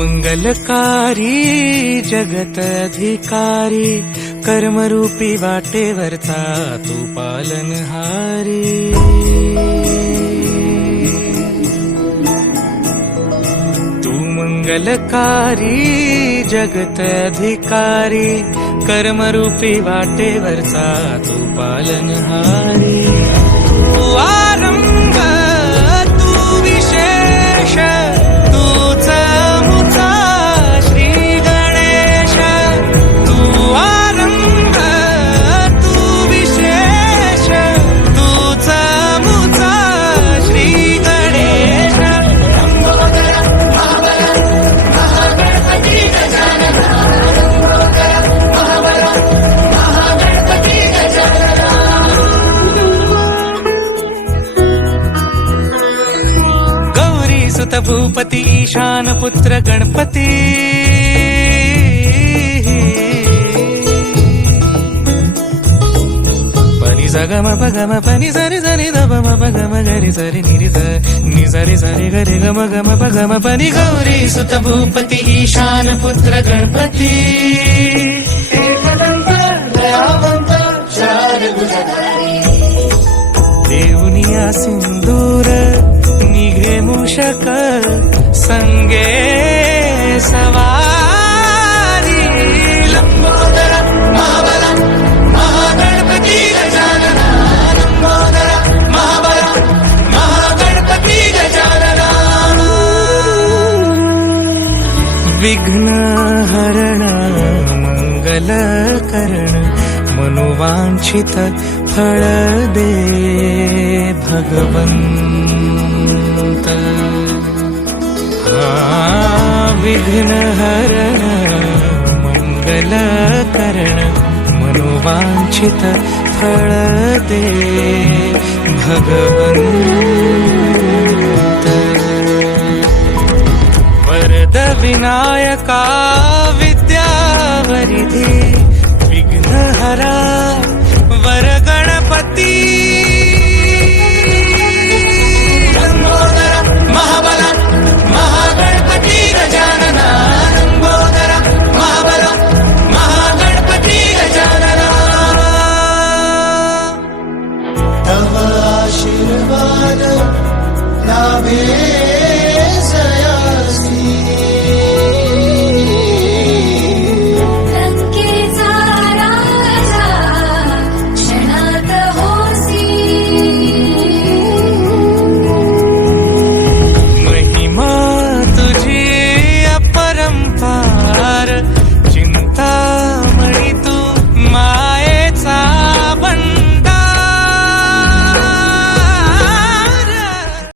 मंगलकारी जगत अधिकारी, कर्मरूपी वाटेवरचा तू पालनहारी। तू मंगलकारी जगत अधिकारी, कर्मरूपी वाटेवरचा तू पालनहारी। तू आरंभ तू विशेष, तूच मुचा श्री गणेश। तू आरंभ तू विशेष, तूच मुचा श्री गणेश। सुत भूपती ईशान पुत्र गणपती, पनी सगम पगम पनी सरी सरी दब पगम गरी सरी निरी नि सरी सरी गरी गम गम पगम पनी। गौरी सुत भूपती ईशान पुत्र गणपती, देवनिया सिंदूर निघे मूषक, संगे सवारी। लंबोदर महाबला महागणपती गजानना, लंबोदर महाबला महागणपती गजानना। विघ्न हरण मंगल करण, मनोवांछित फळ दे भगवंत। विघ्न हरण मंगल करण, मनोवांछित फळ दे भगवंत। वरद विनायका विद्यावरिधी, विघ्नहरा